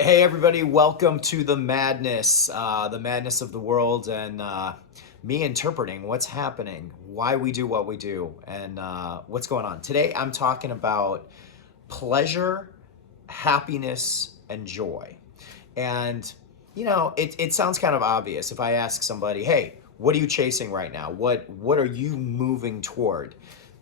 Hey everybody, welcome to the madness of the world, and me interpreting what's happening, why we do what we do, and what's going on. Today I'm talking about pleasure, happiness, and joy. And it sounds kind of obvious if I ask somebody, hey, what are you chasing right now? What are you moving toward?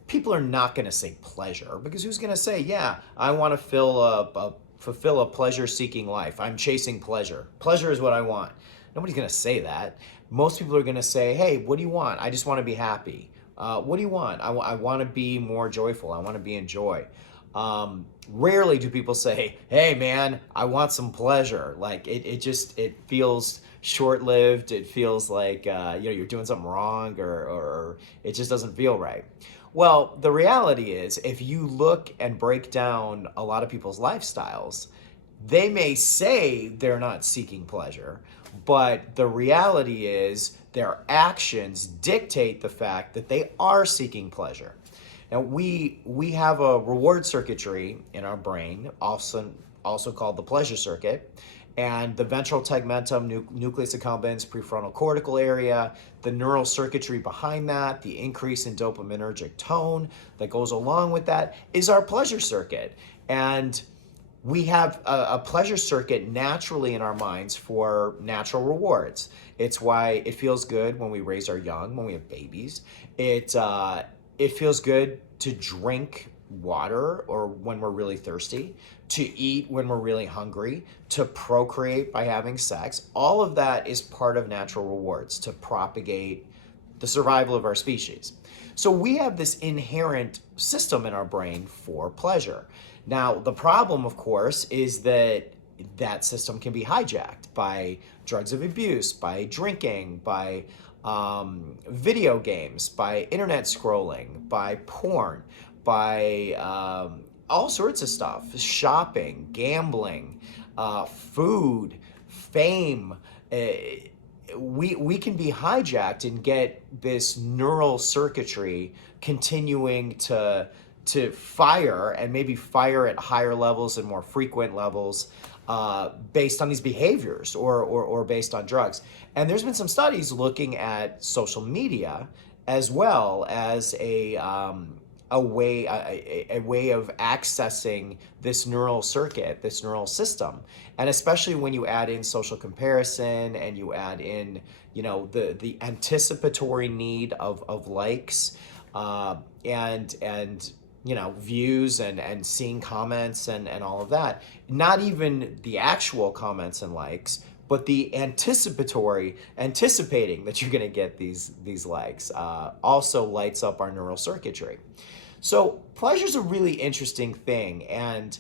People are not going to say pleasure, because who's going to say, yeah, I want to fulfill a pleasure-seeking life. I'm chasing pleasure. Pleasure is what I want. Nobody's going to say that. Most people are going to say, hey, what do you want? I just want to be happy. What do you want? I want to be more joyful. I want to be in joy. Rarely do people say, hey man, I want some pleasure. Like it feels short-lived. It feels like you're doing something wrong, or it just doesn't feel right. Well, the reality is, if you look and break down a lot of people's lifestyles, they may say they're not seeking pleasure, but the reality is their actions dictate the fact that they are seeking pleasure. Now, we have a reward circuitry in our brain, also called the pleasure circuit, and the ventral tegmentum, nucleus accumbens, prefrontal cortical area, the neural circuitry behind that, the increase in dopaminergic tone that goes along with that is our pleasure circuit. And we have a pleasure circuit naturally in our minds for natural rewards. It's why it feels good when we raise our young, when we have babies. It feels good to drink water or when we're really thirsty, to eat when we're really hungry, to procreate by having sex. All of that is part of natural rewards to propagate the survival of our species. So we have this inherent system in our brain for pleasure. Now, the problem, of course, is that that system can be hijacked by drugs of abuse, by drinking, by video games, by internet scrolling, by porn, by all sorts of stuff, shopping, gambling, food, fame. We can be hijacked and get this neural circuitry continuing to fire, and maybe fire at higher levels and more frequent levels, based on these behaviors, or based on drugs. And there's been some studies looking at social media as well as a way of accessing this neural circuit, this neural system. And especially when you add in social comparison, and you add in the anticipatory need of likes, and views, and seeing comments, and all of that. Not even the actual comments and likes, but the anticipating that you're going to get these likes, also lights up our neural circuitry. So pleasure's a really interesting thing, and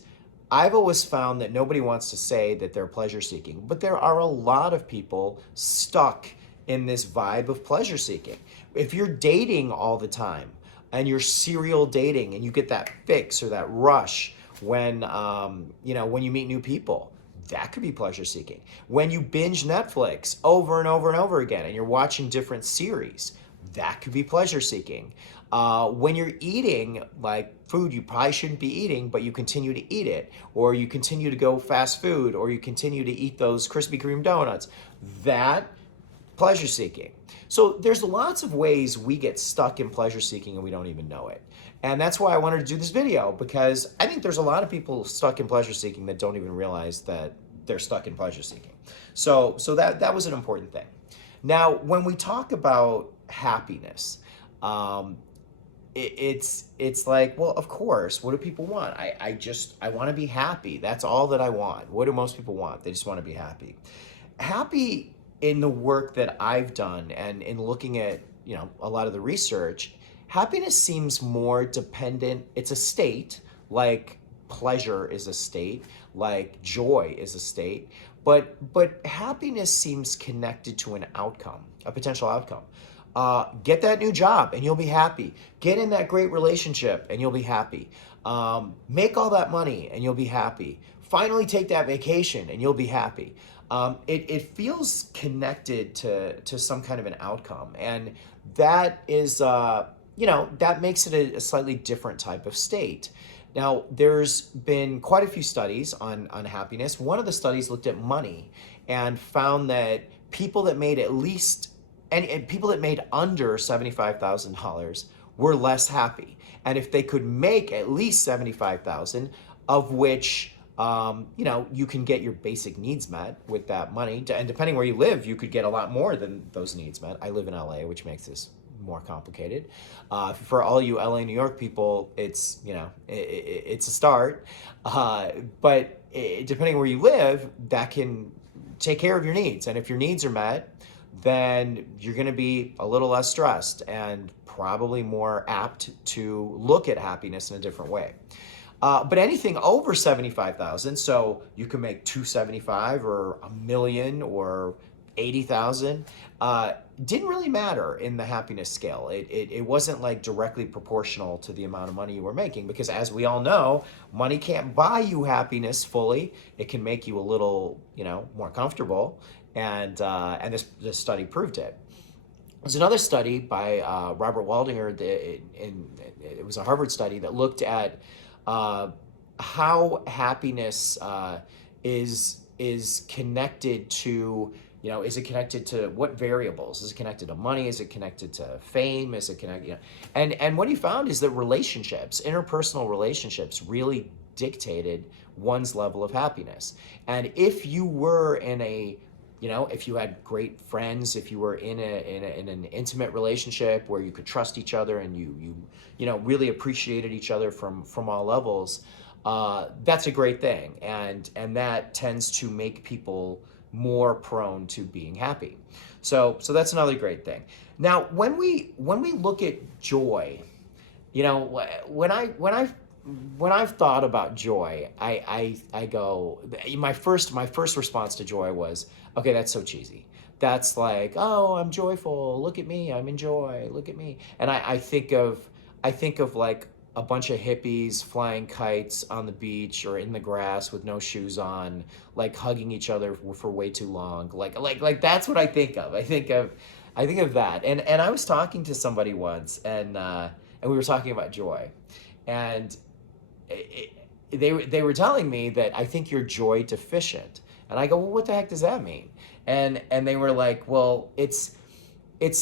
I've always found that nobody wants to say that they're pleasure seeking, but there are a lot of people stuck in this vibe of pleasure seeking. If you're dating all the time, and you're serial dating, and you get that fix or that rush when when you meet new people, that could be pleasure seeking. When you binge Netflix over and over and over again, and you're watching different series, that could be pleasure seeking. When you're eating like food you probably shouldn't be eating, but you continue to eat it, or you continue to go fast food, or you continue to eat those Krispy Kreme donuts, that pleasure seeking. So there's lots of ways we get stuck in pleasure seeking and we don't even know it. And that's why I wanted to do this video, because I think there's a lot of people stuck in pleasure seeking that don't even realize that they're stuck in pleasure seeking. So that was an important thing. Now, when we talk about happiness, it's like, well, of course, what do people want? I want to be happy. That's all that I want. What do most people want? They just want to be happy. Happy, in the work that I've done, and in looking at a lot of the research, happiness seems more dependent. It's a state, like pleasure is a state, like joy is a state, but happiness seems connected to an outcome, a potential outcome. Get that new job and you'll be happy. Get in that great relationship and you'll be happy. Make all that money and you'll be happy. Finally take that vacation and you'll be happy. It feels connected to some kind of an outcome, and that is that makes it a slightly different type of state. Now, there's been quite a few studies on happiness. One of the studies looked at money and found that people that made at least, and people that made under $75,000 were less happy. And if they could make at least 75,000, of which you can get your basic needs met with that money. And depending where you live, you could get a lot more than those needs met. I live in LA, which makes this more complicated. For all you LA, New York people, it's, it's a start. But depending where you live, that can take care of your needs. And if your needs are met, then you're going to be a little less stressed and probably more apt to look at happiness in a different way. But anything over 75,000, so you can make 275 or a million or 80,000, didn't really matter in the happiness scale. It wasn't like directly proportional to the amount of money you were making, because as we all know, money can't buy you happiness fully. It can make you a little, more comfortable, and this study proved it. There's another study by Robert Waldinger, it was a Harvard study that looked at how happiness is connected to, is it connected to what variables? Is it connected to money? Is it connected to fame? Is it connected, and what he found is that relationships, interpersonal relationships, really dictated one's level of happiness. And if you were in a, if you had great friends, if you were in an intimate relationship where you could trust each other and you really appreciated each other from all levels, that's a great thing, and that tends to make people more prone to being happy. So that's another great thing. Now, when we look at joy, when I've thought about joy, I go, my first response to joy was, okay, that's so cheesy. That's like, oh, I'm joyful. Look at me. I'm in joy. Look at me. And I think of like a bunch of hippies flying kites on the beach or in the grass with no shoes on, like hugging each other for way too long. Like that's what I think of. I think of that. And I was talking to somebody once, and we were talking about joy, and they were telling me that I think you're joy deficient. And I go, well, what the heck does that mean? And they were like, well, it's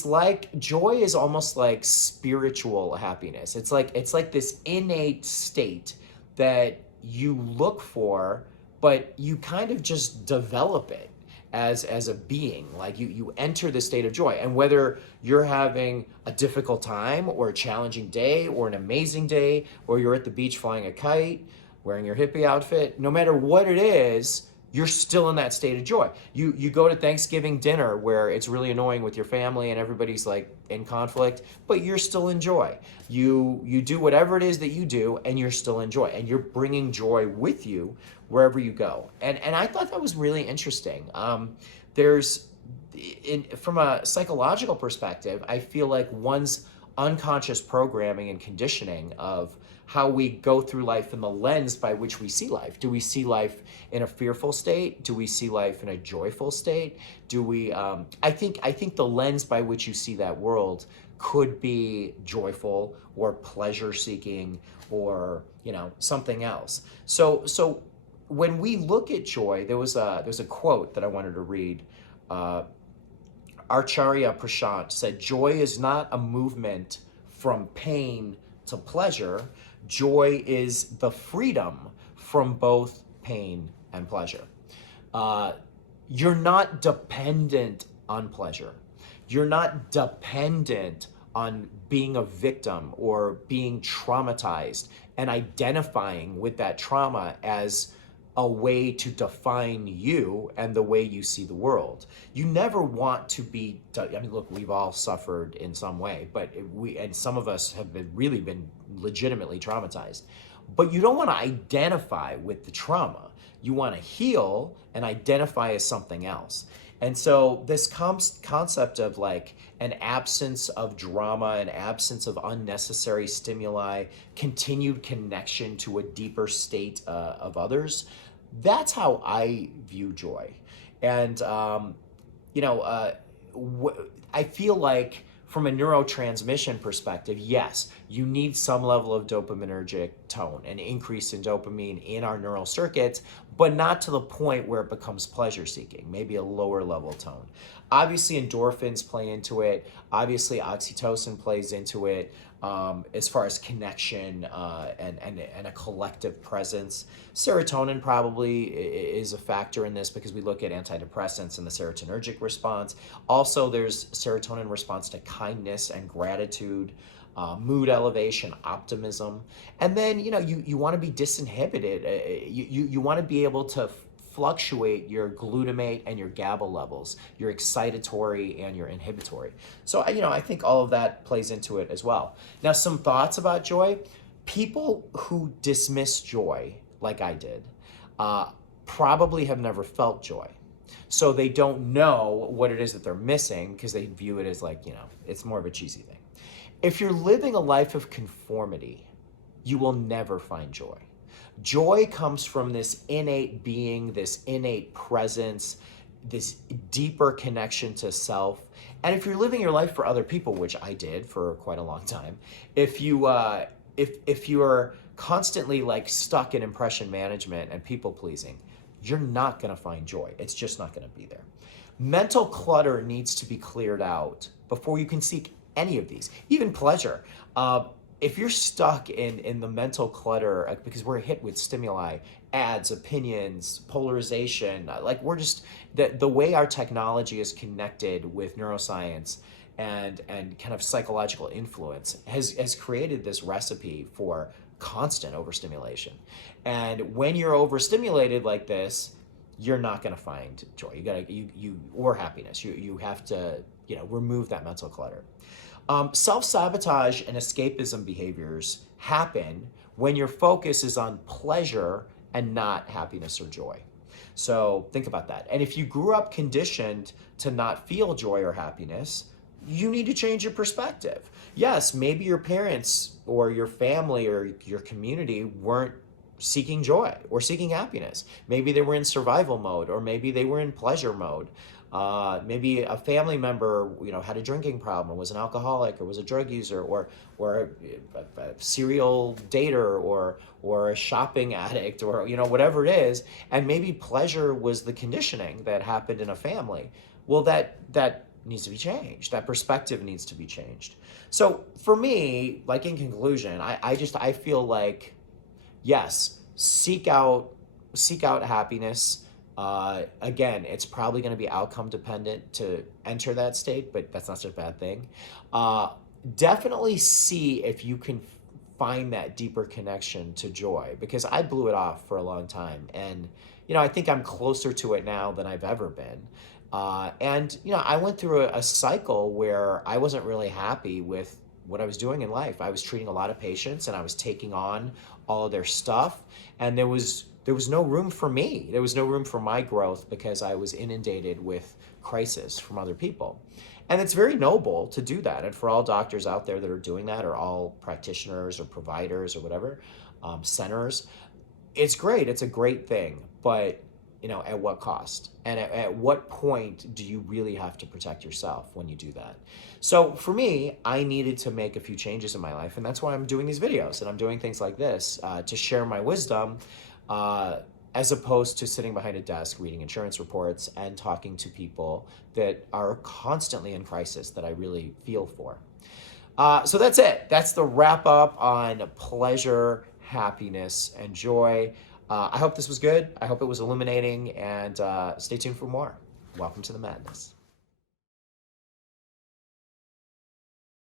like joy is almost like spiritual happiness. It's like this innate state that you look for, but you kind of just develop it as a being. Like you enter the state of joy. And whether you're having a difficult time or a challenging day or an amazing day, or you're at the beach flying a kite, wearing your hippie outfit, no matter what it is, you're still in that state of joy. You go to Thanksgiving dinner where it's really annoying with your family and everybody's like in conflict, but you're still in joy. You do whatever it is that you do, and you're still in joy, and you're bringing joy with you wherever you go. And I thought that was really interesting. From a psychological perspective, I feel like one's unconscious programming and conditioning of how we go through life and the lens by which we see life. Do we see life in a fearful state? Do we see life in a joyful state? Do we, I think the lens by which you see that world could be joyful or pleasure seeking or, something else. So when we look at joy, there's a quote that I wanted to read. Acharya Prashant said, "Joy is not a movement from pain to pleasure. Joy is the freedom from both pain and pleasure." You're not dependent on pleasure. You're not dependent on being a victim or being traumatized and identifying with that trauma as a way to define you and the way you see the world. You never want to be, look, we've all suffered in some way, but and some of us have really been legitimately traumatized. But you don't want to identify with the trauma. You want to heal and identify as something else. And so this concept of like an absence of drama, an absence of unnecessary stimuli, continued connection to a deeper state of others, that's how I view joy. And, I feel like from a neurotransmission perspective, yes, you need some level of dopaminergic tone, an increase in dopamine in our neural circuits, but not to the point where it becomes pleasure seeking, maybe a lower level tone. Obviously, endorphins play into it. Obviously, oxytocin plays into it. As far as connection and a collective presence. Serotonin probably is a factor in this because we look at antidepressants and the serotonergic response. Also, there's serotonin response to kindness and gratitude, mood elevation, optimism. And then, you want to be disinhibited. You want to be able to fluctuate your glutamate and your GABA levels, your excitatory and your inhibitory. So, I think all of that plays into it as well. Now, some thoughts about joy. People who dismiss joy, like I did, probably have never felt joy. So they don't know what it is that they're missing because they view it as like, it's more of a cheesy thing. If you're living a life of conformity, you will never find joy. Joy comes from this innate being, this innate presence, this deeper connection to self. And if you're living your life for other people, which I did for quite a long time, if you're constantly like stuck in impression management and people pleasing, you're not going to find joy. It's just not going to be there. Mental clutter needs to be cleared out before you can seek any of these, even pleasure. If you're stuck in the mental clutter, because we're hit with stimuli, ads, opinions, polarization, like we're just, the way our technology is connected with neuroscience and kind of psychological influence has created this recipe for constant overstimulation. And when you're overstimulated like this, you're not going to find joy. Or happiness. You have to, remove that mental clutter. Self-sabotage and escapism behaviors happen when your focus is on pleasure and not happiness or joy. So think about that. And if you grew up conditioned to not feel joy or happiness, you need to change your perspective. Yes, maybe your parents or your family or your community weren't seeking joy or seeking happiness. Maybe they were in survival mode, or maybe they were in pleasure mode. Maybe a family member, had a drinking problem, or was an alcoholic, or was a drug user, or a serial dater, or a shopping addict, or whatever it is. And maybe pleasure was the conditioning that happened in a family. Well, that needs to be changed. That perspective needs to be changed. So for me, like in conclusion, I feel like, yes, seek out happiness. Again, it's probably going to be outcome dependent to enter that state, but that's not such a bad thing. Definitely see if you can find that deeper connection to joy, because I blew it off for a long time. And, I think I'm closer to it now than I've ever been. And I went through a cycle where I wasn't really happy with what I was doing in life. I was treating a lot of patients and I was taking on all of their stuff, and there was no room for me. There was no room for my growth because I was inundated with crisis from other people. And it's very noble to do that. And for all doctors out there that are doing that, or all practitioners or providers or whatever, centers, it's great. It's a great thing. But at what cost? And at what point do you really have to protect yourself when you do that? So for me, I needed to make a few changes in my life, and that's why I'm doing these videos and I'm doing things like this to share my wisdom, as opposed to sitting behind a desk reading insurance reports and talking to people that are constantly in crisis that I really feel for. So that's it. That's the wrap up on pleasure, happiness, and joy. I hope this was good. I hope it was illuminating, and stay tuned for more. Welcome to the madness.